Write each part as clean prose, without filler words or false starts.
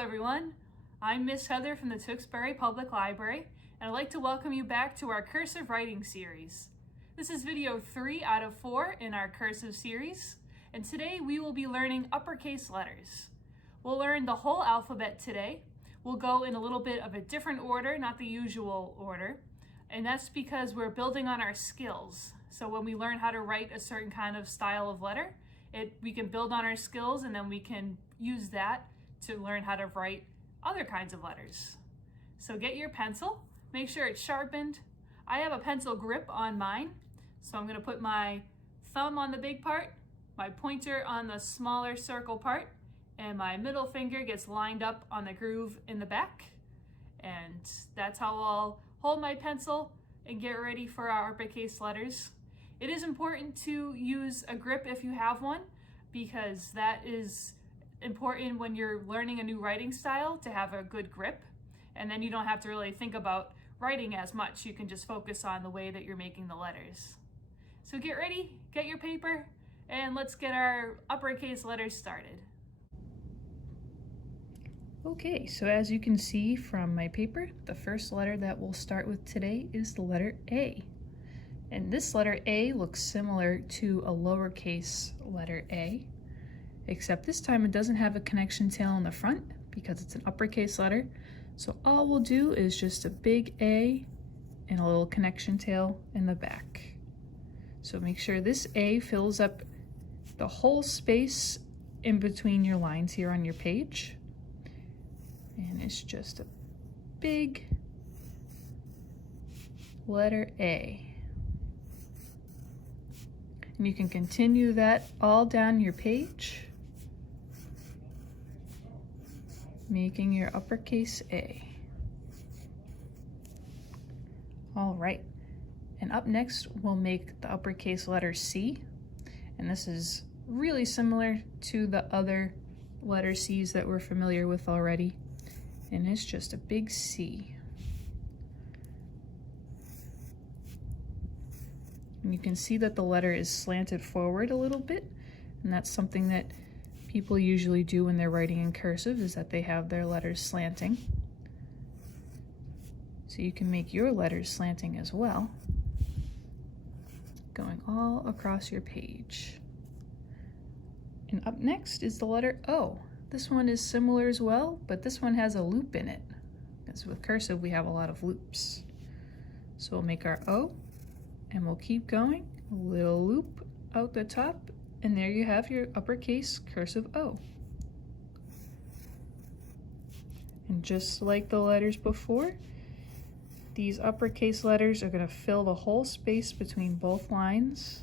everyone. I'm Miss Heather from the Tewksbury Public Library, and I'd like to welcome you back to our cursive writing series. This is video 3 out of 4 in our cursive series, and today we will be learning uppercase letters. We'll learn the whole alphabet today. We'll go in a little bit of a different order, not the usual order, and that's because we're building on our skills. So when we learn how to write a certain kind of style of letter, we can build on our skills, and then we can use that to learn how to write other kinds of letters. So get your pencil, make sure it's sharpened. I have a pencil grip on mine, so I'm going to put my thumb on the big part, my pointer on the smaller circle part, and my middle finger gets lined up on the groove in the back. And that's how I'll hold my pencil and get ready for our uppercase letters. It is important to use a grip if you have one, because that is important when you're learning a new writing style, to have a good grip, and then you don't have to really think about writing as much. You can just focus on the way that you're making the letters. So get ready, get your paper, and let's get our uppercase letters started. Okay, so as you can see from my paper, the first letter that we'll start with today is the letter A. And this letter A looks similar to a lowercase letter a, except this time it doesn't have a connection tail in the front because it's an uppercase letter. So all we'll do is just a big A and a little connection tail in the back. So make sure this A fills up the whole space in between your lines here on your page. And it's just a big letter A. And you can continue that all down your page, making your uppercase A. All right, and up next we'll make the uppercase letter C, and this is really similar to the other letter C's that we're familiar with already, and it's just a big C. And you can see that the letter is slanted forward a little bit, and that's something that people usually do when they're writing in cursive, is that they have their letters slanting. So you can make your letters slanting as well, going all across your page. And up next is the letter O. This one is similar as well, but this one has a loop in it, because with cursive we have a lot of loops. So we'll make our O, and we'll keep going, a little loop out the top, and there you have your uppercase cursive O. And just like the letters before, these uppercase letters are going to fill the whole space between both lines.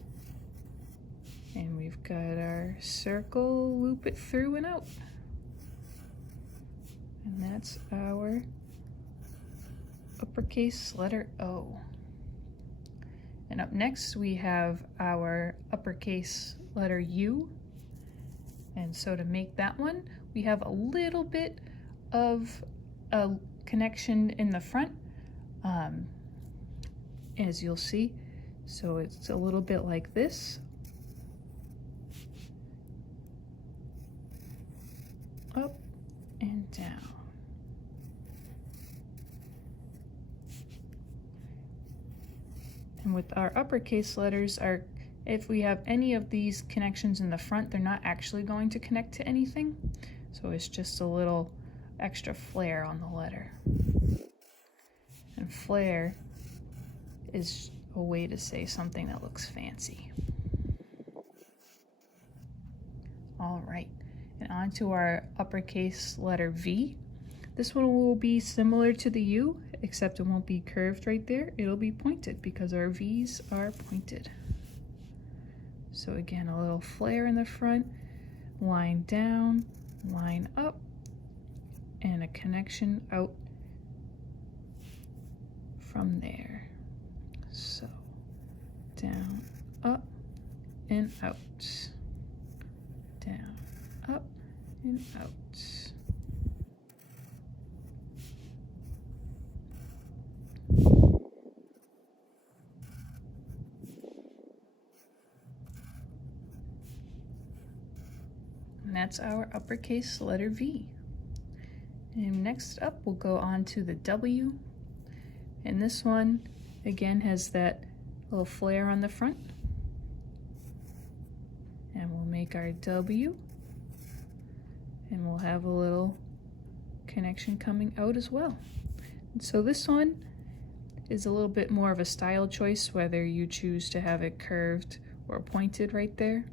And we've got our circle, loop it through and out. And that's our uppercase letter O. And up next we have our uppercase letter U. And so to make that one, we have a little bit of a connection in the front, as you'll see. So it's a little bit like this. Up and down. And with our uppercase letters, if we have any of these connections in the front, they're not actually going to connect to anything. So it's just a little extra flair on the letter. And flair is a way to say something that looks fancy. All right, and on to our uppercase letter V. This one will be similar to the U, except it won't be curved right there. It'll be pointed because our V's are pointed. So again, a little flare in the front, line down, line up, and a connection out from there. So down, up, and out. Down, up, and out. And that's our uppercase letter V. And next up, we'll go on to the W. And this one, again, has that little flare on the front. And we'll make our W. And we'll have a little connection coming out as well. And so this one is a little bit more of a style choice, whether you choose to have it curved or pointed right there.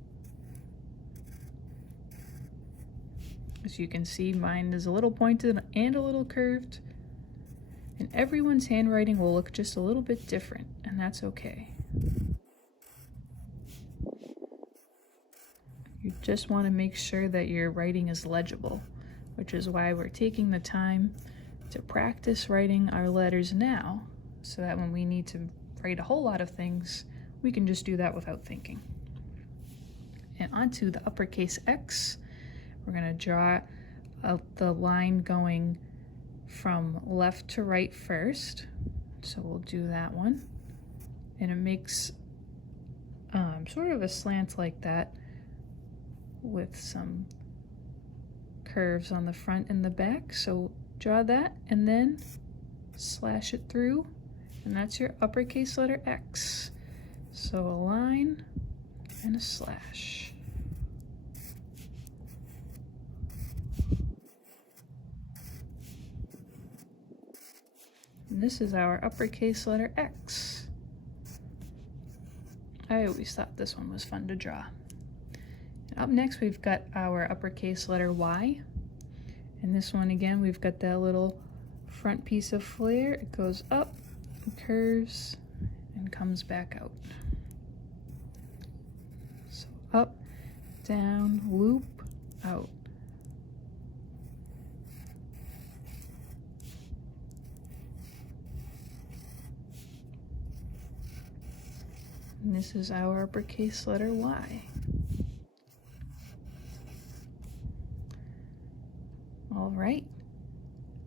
As you can see, mine is a little pointed and a little curved. And everyone's handwriting will look just a little bit different, and that's okay. You just want to make sure that your writing is legible, which is why we're taking the time to practice writing our letters now, so that when we need to write a whole lot of things, we can just do that without thinking. And onto the uppercase X, we're going to draw the line going from left to right first. So we'll do that one. And it makes sort of a slant like that with some curves on the front and the back. So draw that and then slash it through, and that's your uppercase letter X. So a line and a slash. And this is our uppercase letter X. I always thought this one was fun to draw. And up next, we've got our uppercase letter Y. And this one, again, we've got that little front piece of flare. It goes up, curves, and comes back out. So up, down, loop, out. And this is our uppercase letter Y. All right.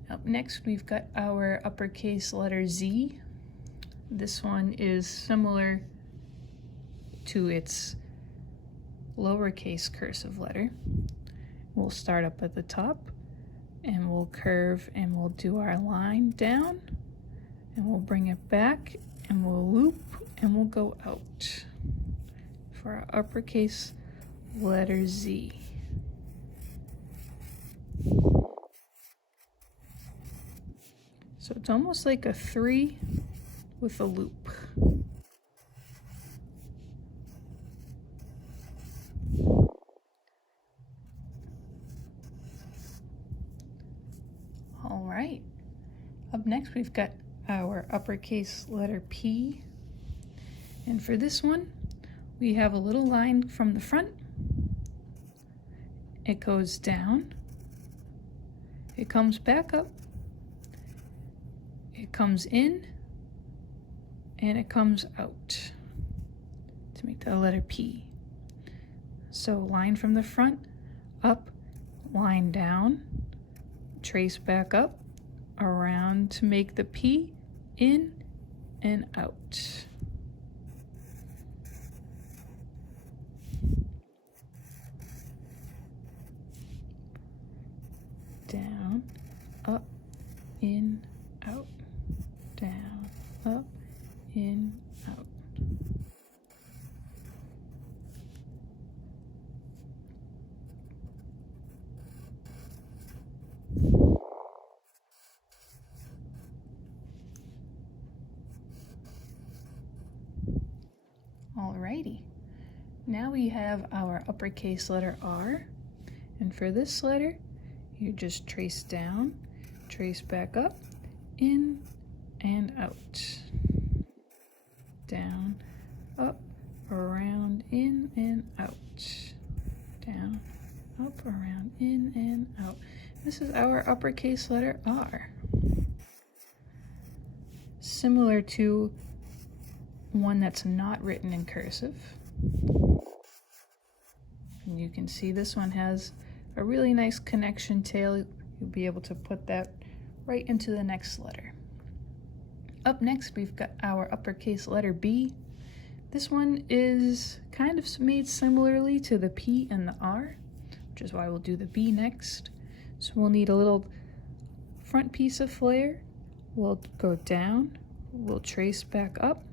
Up next, we've got our uppercase letter Z. This one is similar to its lowercase cursive letter. We'll start up at the top, and we'll curve, and we'll do our line down, and we'll bring it back, and we'll loop, and we'll go out for our uppercase letter Z. So it's almost like a 3 with a loop. All right. Up next, we've got our uppercase letter P. And for this one, we have a little line from the front. It goes down. It comes back up. It comes in, and it comes out to make the letter P. So line from the front, up, line down, trace back up, around to make the P, in and out. Down, up, in, out. Down, up, in, out. Alrighty, now we have our uppercase letter R, and for this letter, you just trace down, trace back up, in, and out. Down, up, around, in, and out. Down, up, around, in, and out. This is our uppercase letter R. Similar to one that's not written in cursive. And you can see this one has a really nice connection tail. You'll be able to put that right into the next letter. Up next, we've got our uppercase letter B. This one is kind of made similarly to the P and the R, which is why we'll do the B next. So we'll need a little front piece of flare, we'll go down, we'll trace back up,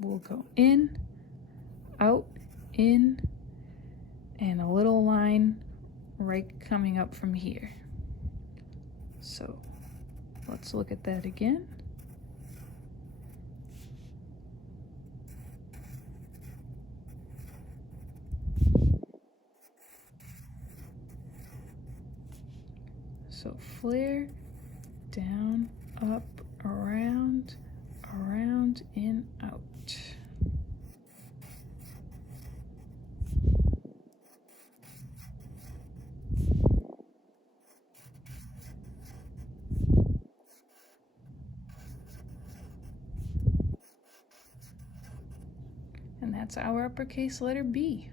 we'll go in, out, in, and a little line right coming up from here. So let's look at that again. So flare, down, up, around, around, in, out. And that's our uppercase letter B.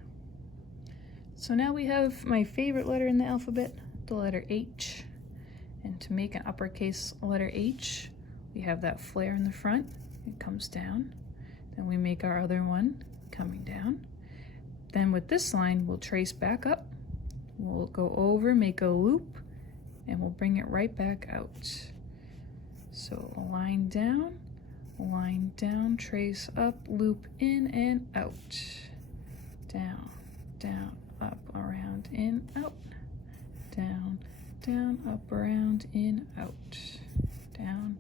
So now we have my favorite letter in the alphabet, the letter H. And to make an uppercase letter H, we have that flare in the front, it comes down. Then we make our other one coming down. Then with this line, we'll trace back up, we'll go over, make a loop, and we'll bring it right back out. So a line down, trace up, loop in and out. Down, down, up, around, in, out. Down, down, up, around, in, out. Down,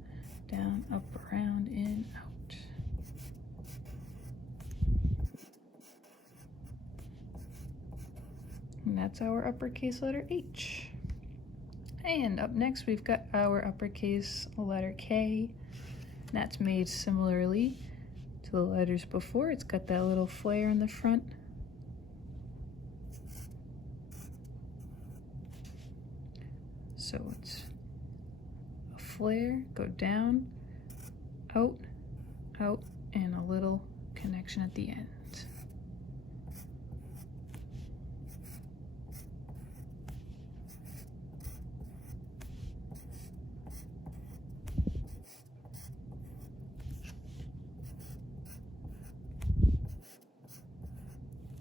down, up, around, in, out. And that's our uppercase letter H. And up next we've got our uppercase letter K. That's made similarly to the letters before. It's got that little flare in the front. So it's a flare, go down, out, out, and a little connection at the end.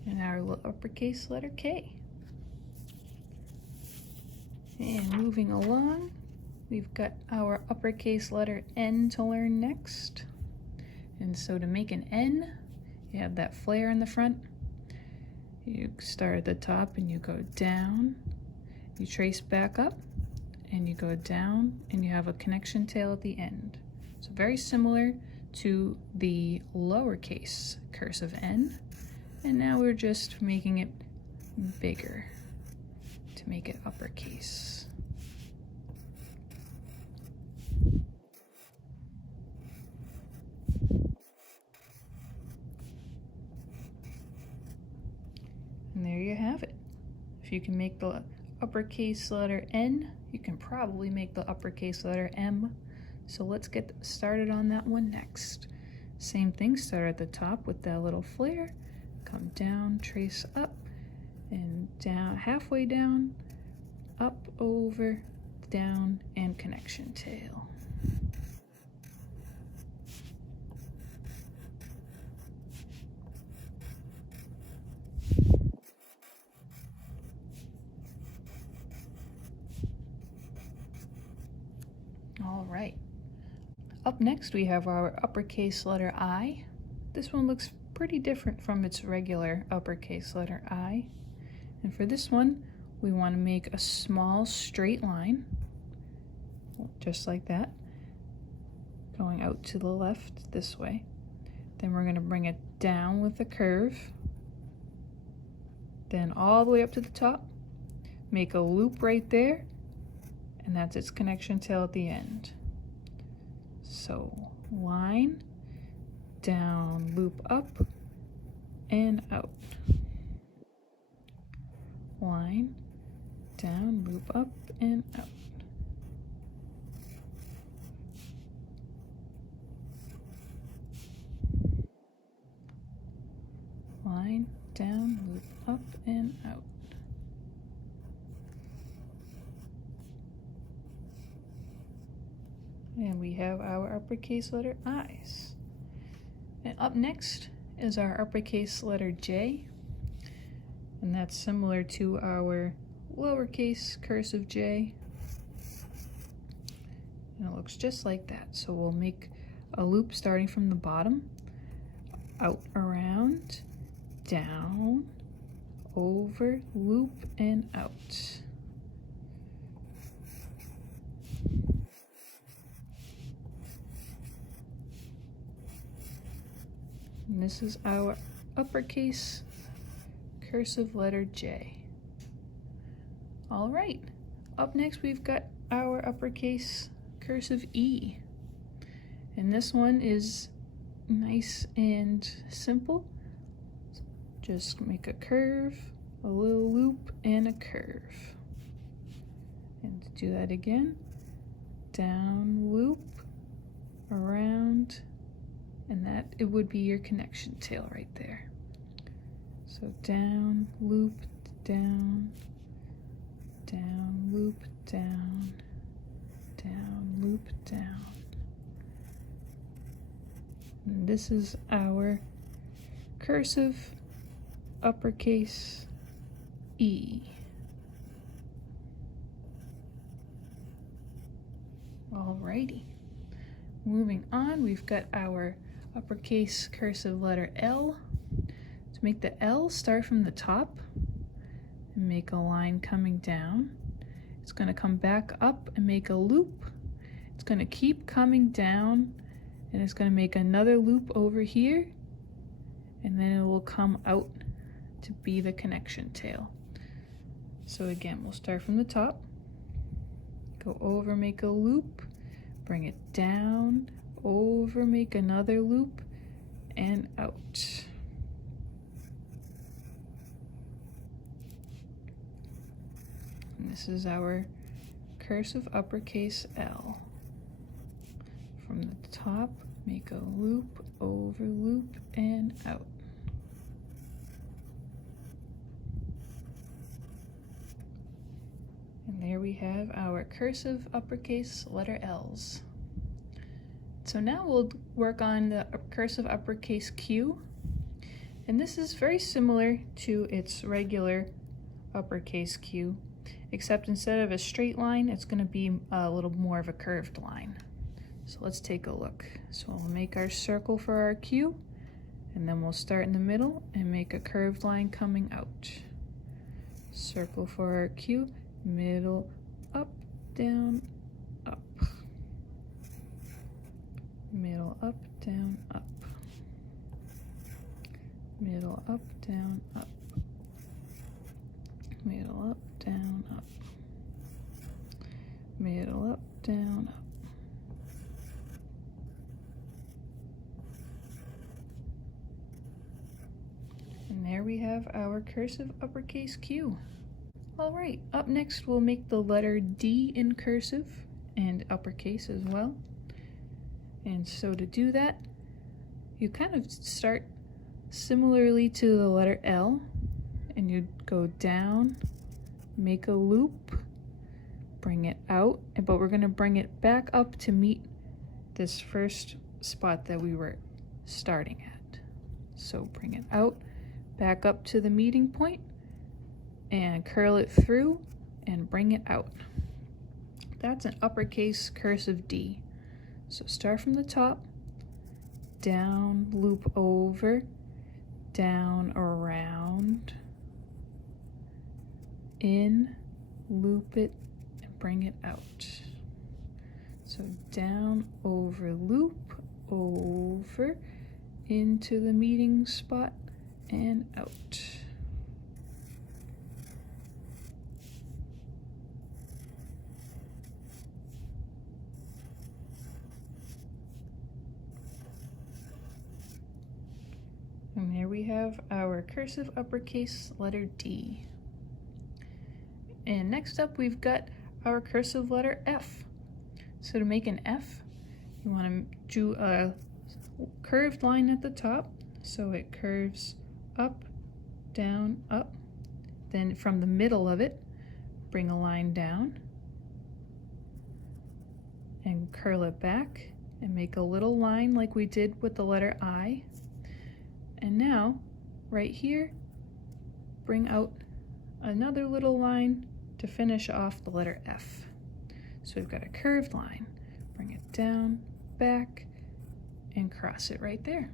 And our uppercase letter K. And moving along, we've got our uppercase letter N to learn next. And so to make an N, you have that flare in the front. You start at the top and you go down, you trace back up, and you go down, and you have a connection tail at the end. So very similar to the lowercase cursive N. And now we're just making it bigger to make it uppercase. And there you have it. If you can make the uppercase letter N, you can probably make the uppercase letter M. So let's get started on that one next. Same thing, start at the top with that little flare. Come down, trace up, and down, halfway down, up, over, down, and connection tail. All right. Up next we have our uppercase letter I. This one looks pretty different from its regular uppercase letter I. And for this one, we want to make a small straight line, just like that, going out to the left this way. Then we're going to bring it down with a curve, then all the way up to the top, make a loop right there, and that's its connection tail at the end. So line, down, loop up, and out. Line, down, loop up, and out. Line, down, loop up, and out. And we have our uppercase letter I's. And up next is our uppercase letter J. And that's similar to our lowercase cursive J. And it looks just like that. So we'll make a loop starting from the bottom, out, around, down, over, loop, and out. And this is our uppercase cursive letter J. All right, up next we've got our uppercase cursive E. And this one is nice and simple. Just make a curve, a little loop, and a curve. And to do that again, down, loop, around, and that it would be your connection tail right there. So down, loop, down, down, loop, down, down, loop, down. And this is our cursive uppercase E. Alrighty. Moving on, we've got our uppercase cursive letter L. To make the L, start from the top and make a line coming down. It's going to come back up and make a loop. It's going to keep coming down and it's going to make another loop over here, and then it will come out to be the connection tail. So again, we'll start from the top, go over, make a loop, bring it down, over, make another loop, and out. And this is our cursive uppercase L. From the top, make a loop, over, loop, and out. And there we have our cursive uppercase letter L's. So now we'll work on the cursive uppercase Q. And this is very similar to its regular uppercase Q, except instead of a straight line, it's going to be a little more of a curved line. So let's take a look. So we'll make our circle for our Q, and then we'll start in the middle and make a curved line coming out. Circle for our Q, middle, up, down, up. Middle, up, down, up. Middle, up, down, up. Middle, up, down, up. Middle, up, down, up. And there we have our cursive uppercase Q. All right, up next we'll make the letter D in cursive and uppercase as well. And so to do that, you kind of start similarly to the letter L, and you go down, make a loop, bring it out, but we're going to bring it back up to meet this first spot that we were starting at. So bring it out, back up to the meeting point, and curl it through and bring it out. That's an uppercase cursive D. So start from the top, down, loop over, down, around, in, loop it, and bring it out. So down, over, loop, over, into the meeting spot, and out. And there we have our cursive uppercase letter D. And next up we've got our cursive letter F. So to make an F, you want to do a curved line at the top, so it curves up, down, up. Then from the middle of it, bring a line down and curl it back and make a little line like we did with the letter I. And now, right here, bring out another little line to finish off the letter F. So we've got a curved line, bring it down, back, and cross it right there.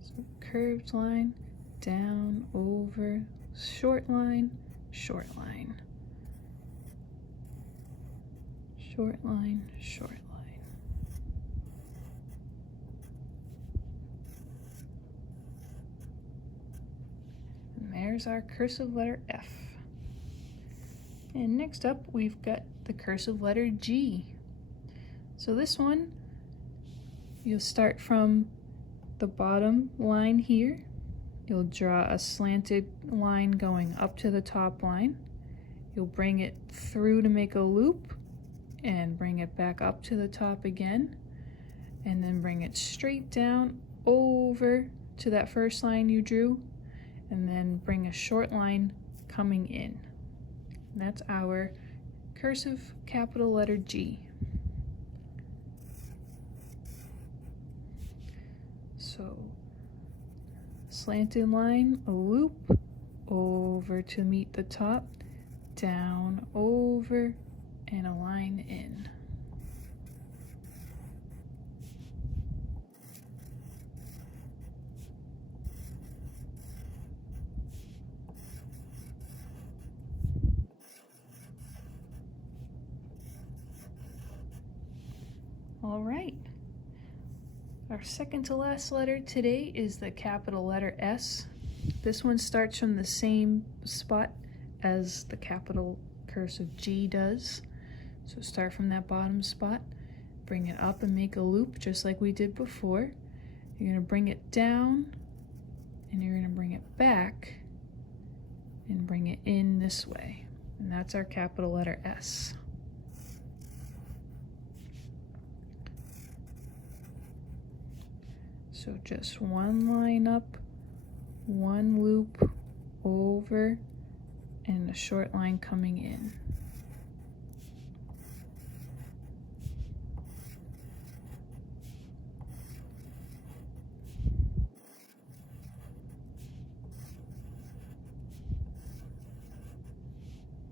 So curved line, down, over, short line, short line. Short line, short line. And there's our cursive letter F. And next up, we've got the cursive letter G. So this one, you'll start from the bottom line here. You'll draw a slanted line going up to the top line. You'll bring it through to make a loop, and bring it back up to the top again, and then bring it straight down over to that first line you drew, and then bring a short line coming in. And that's our cursive capital letter G. So slanted line, a loop, over to meet the top, down, over, and a line in. All right. Our second to last letter today is the capital letter S. This one starts from the same spot as the capital cursive G does. So start from that bottom spot, bring it up and make a loop just like we did before. You're going to bring it down, and you're going to bring it back and bring it in this way. And that's our capital letter S. So just one line up, one loop over, and a short line coming in.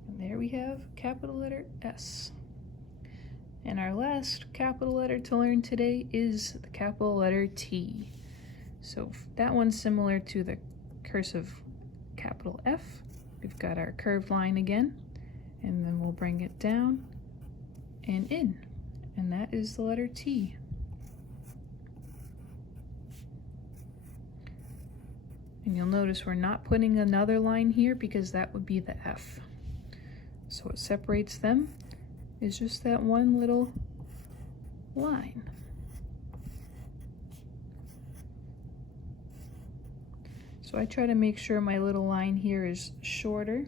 And there we have capital letter S. And our last capital letter to learn today is the capital letter T. So that one's similar to the cursive capital F. We've got our curved line again, and then we'll bring it down and in. And that is the letter T. And you'll notice we're not putting another line here because that would be the F. So what separates them is just that one little line. So I try to make sure my little line here is shorter.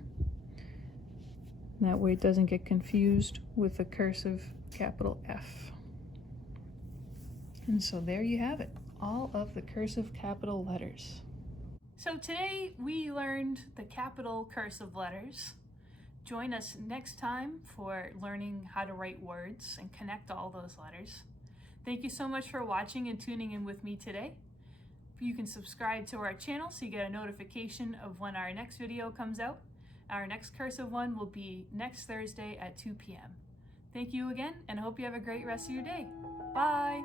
That way it doesn't get confused with the cursive capital F. And so there you have it, all of the cursive capital letters. So today we learned the capital cursive letters. Join us next time for learning how to write words and connect all those letters. Thank you so much for watching and tuning in with me today. You can subscribe to our channel so you get a notification of when our next video comes out. Our next cursive one will be next Thursday at 2 p.m. Thank you again, and I hope you have a great rest of your day. Bye!